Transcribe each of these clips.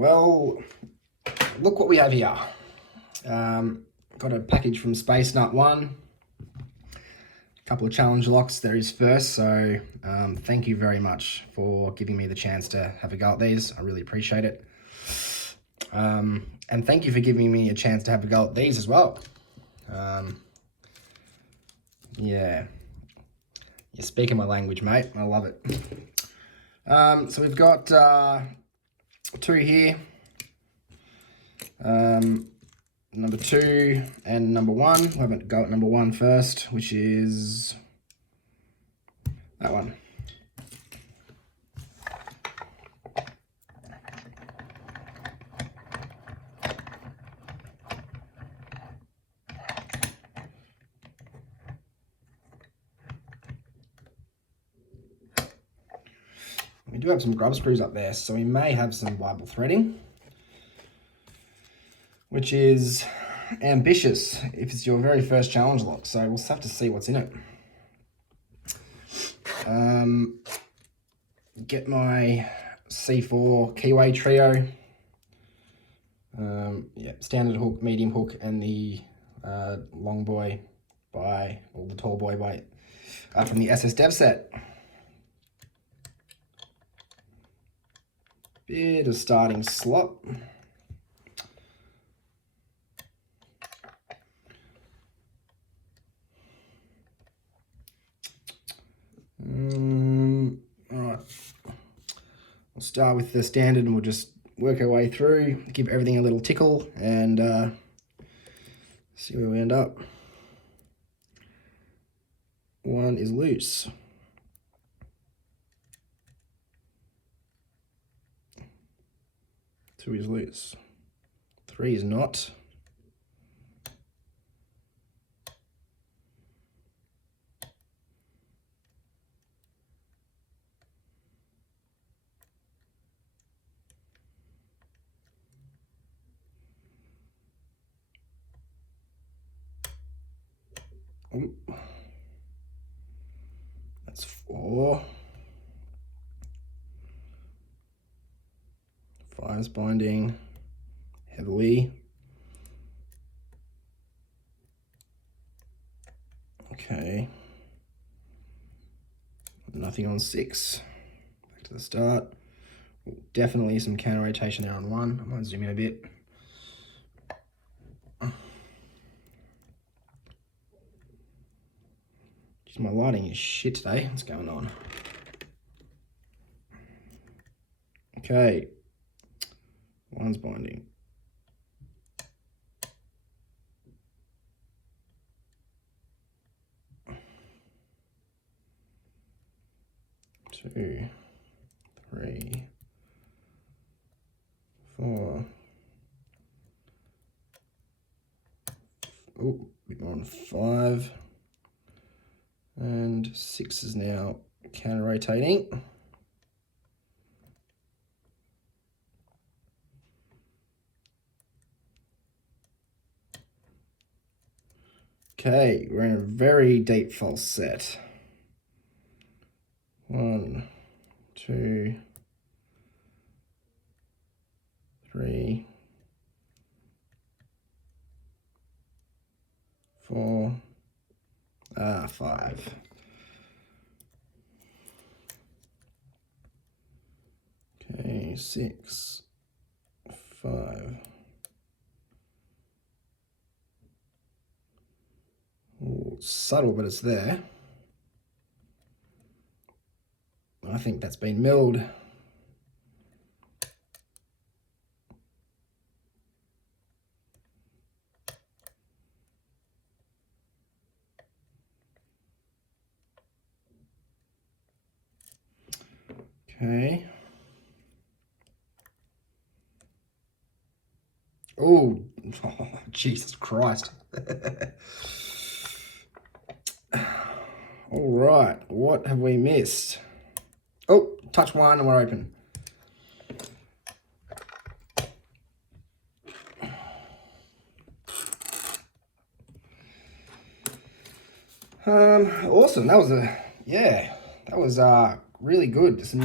Well, look what we have here. Got a package from Space Nut 1. A couple of challenge locks. There is first, so thank you very much for giving me the chance to have a go at these. I really appreciate it. And thank you for giving me a chance to have a go at these as well. Yeah. You're speaking my language, mate. I love it. So we've got two here. Number 2 and number 1. We're going to go at number 1 first, which is that one. We do have some grub screws up there, so we may have some Bible threading, which is ambitious if it's your very first challenge lock, so we'll have to see what's in it. Get my C4 Keyway Trio. Yeah, standard hook, medium hook, and the long boy or the tall boy from the SS Dev set. Bit of starting slot. Alright, we'll start with the standard and we'll just work our way through, give everything a little tickle and see where we end up. 1 is loose. 2 is loose. 3 is not. Ooh. That's 4. 5's binding heavily. Okay. Nothing on 6. Back to the start. Definitely some counter rotation there on 1. I might zoom in a bit. My lighting is shit today. What's going on? Okay. 1's binding. 2, 3, 4. Oh, a bit more on 5. And 6 is now counter rotating. Okay, we're in a very deep false set. 1, 2, 3, 4. 5. Okay, 6, 5. Ooh, subtle, but it's there. I think that's been milled. Okay. Oh, Jesus Christ. All right, what have we missed? Oh, touch 1 and we're open. Awesome. That was really good. Some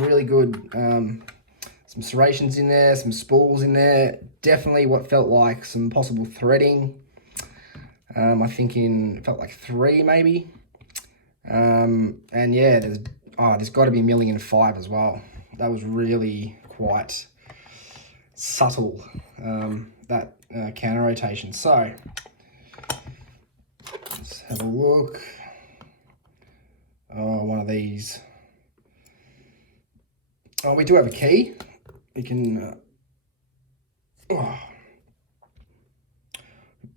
Some serrations in there, some spools in there. Definitely what felt like some possible threading. I think felt like 3 maybe. And yeah, there's got to be milling in 5 as well. That was really quite subtle, that counter rotation. So let's have a look. Oh, one of these. Oh, we do have a key. We can...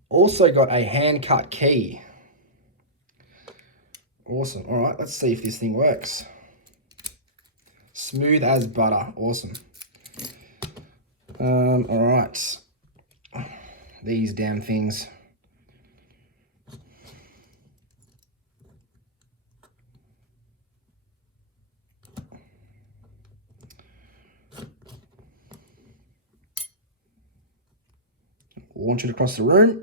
Also got a hand-cut key. Awesome. All right, let's see if this thing works. Smooth as butter. Awesome. All right. These damn things. Launch it across the room.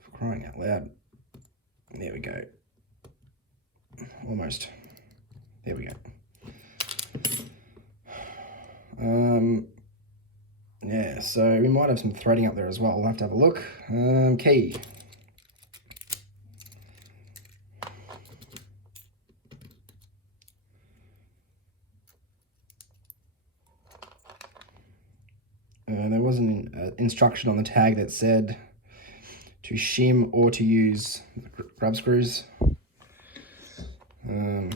For crying out loud. There we go. Almost. There we go. Yeah, so we might have some threading up there as well. We'll have to have a look. Key. There was an instruction on the tag that said to shim or to use grub screws. I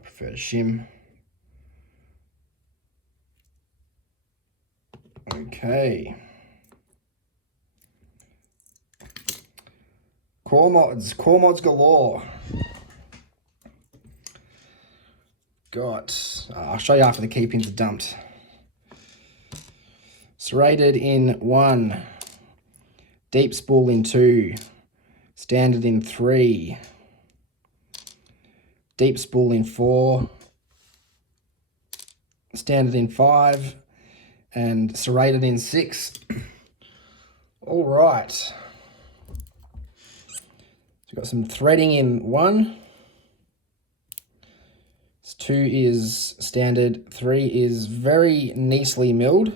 prefer to shim. Okay. Core mods galore. I'll show you after the key pins are dumped. Serrated in 1, deep spool in 2, standard in 3, deep spool in 4, standard in 5, and serrated in 6. All right. So we've got some threading in 1. 2 is standard, 3 is very nicely milled,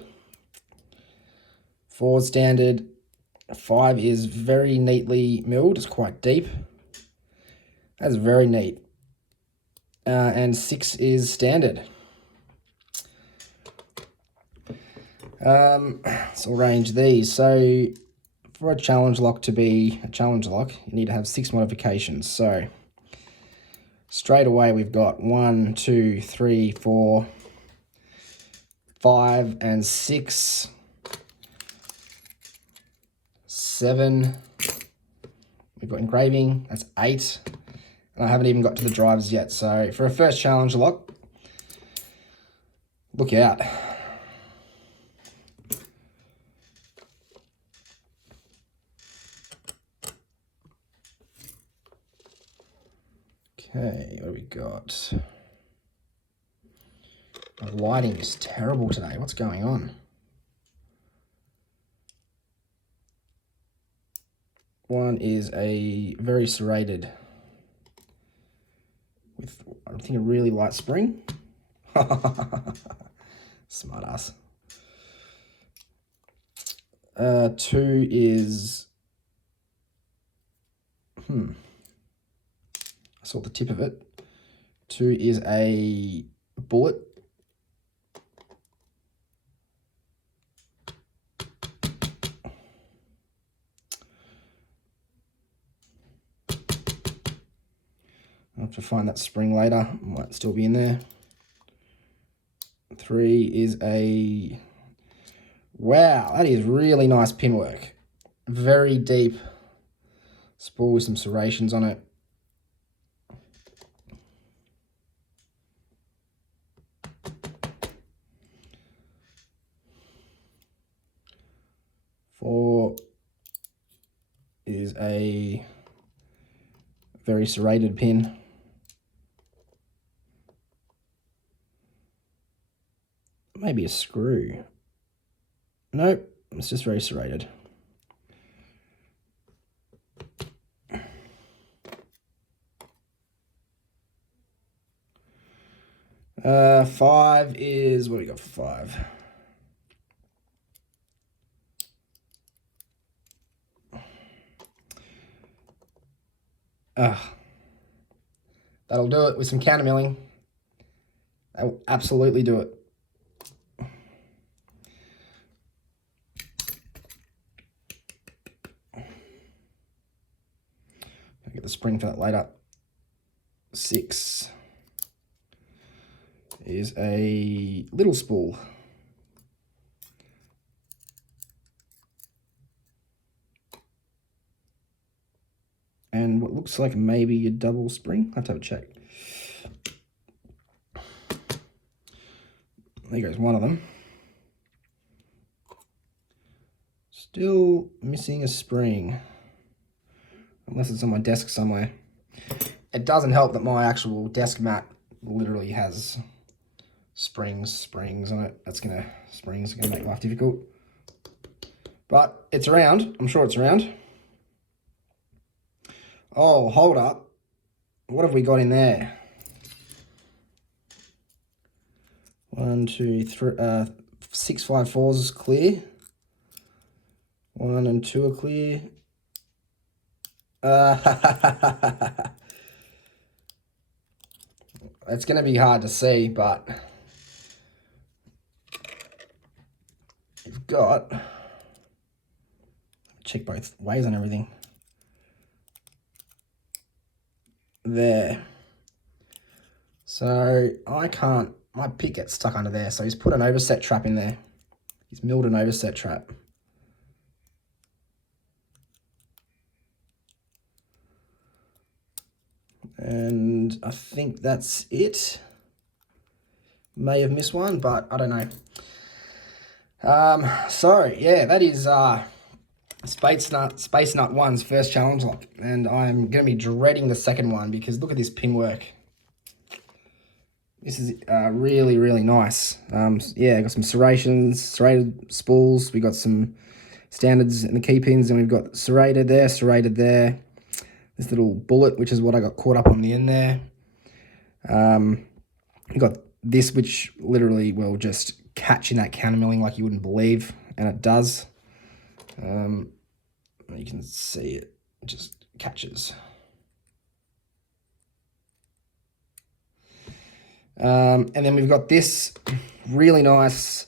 4 is standard, 5 is very neatly milled, it's quite deep. That's very neat. And 6 is standard. Let's arrange these. So for a challenge lock to be a challenge lock, you need to have 6 modifications. So straight away we've got 1, 2, 3, 4, 5, and 6, 7. We've got engraving, that's 8. And I haven't even got to the drivers yet. So for a first challenge lock, look out. Okay, what do we got? The lighting is terrible today. What's going on? One is a very serrated with, I think, a really light spring. Smart ass. 2 is, I saw the tip of it. 2 is a bullet. I'll have to find that spring later. Might still be in there. 3 is a... Wow, that is really nice pin work. Very deep spool with some serrations on it. Four is a very serrated pin. Maybe a screw. Nope, it's just very serrated. 5 is, what do we got for 5? That'll do it with some counter milling. That will absolutely do it. I'll get the spring for that later. 6 is a little spool. And what looks like maybe a double spring. I'll have to have a check. There goes one of them. Still missing a spring. Unless it's on my desk somewhere. It doesn't help that my actual desk mat literally has springs on it. Springs are gonna make life difficult. But it's around. I'm sure it's around. Oh, hold up. What have we got in there? 1, 2, 3, 6, 5, 4s is clear. 1 and 2 are clear. It's going to be hard to see, but you've got, check both ways on everything. There. So I can't, my pick gets stuck under there. So he's put an overset trap in there. He's milled an overset trap. And I think that's it. May have missed one, but I don't know. So yeah, that is Space Nut 1's first challenge lock, and I'm going to be dreading the second one because look at this pin work. This is really, really nice. Yeah, got some serrated spools. We got some standards in the key pins, and we've got serrated there. This little bullet, which is what I got caught up on the end there. We got this, which literally will just catch in that counter milling like you wouldn't believe, and it does. You can see it just catches. And then we've got this really nice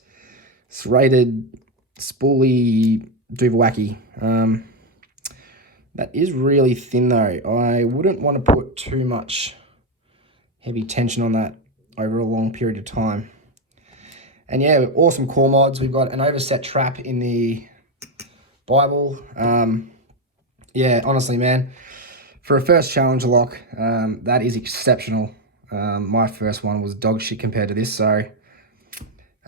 serrated spoolie Duvawaki. That is really thin though. I wouldn't want to put too much heavy tension on that over a long period of time. And yeah, awesome core mods. We've got an overset trap in the Bible. Yeah, honestly, man, for a first challenge lock, that is exceptional. My first one was dog shit compared to this, so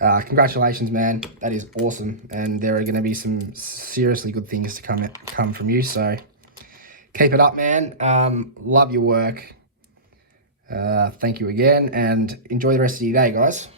congratulations, man. That is awesome, and there are going to be some seriously good things to come from you, so keep it up, man. Love your work. Thank you again, and enjoy the rest of your day, guys.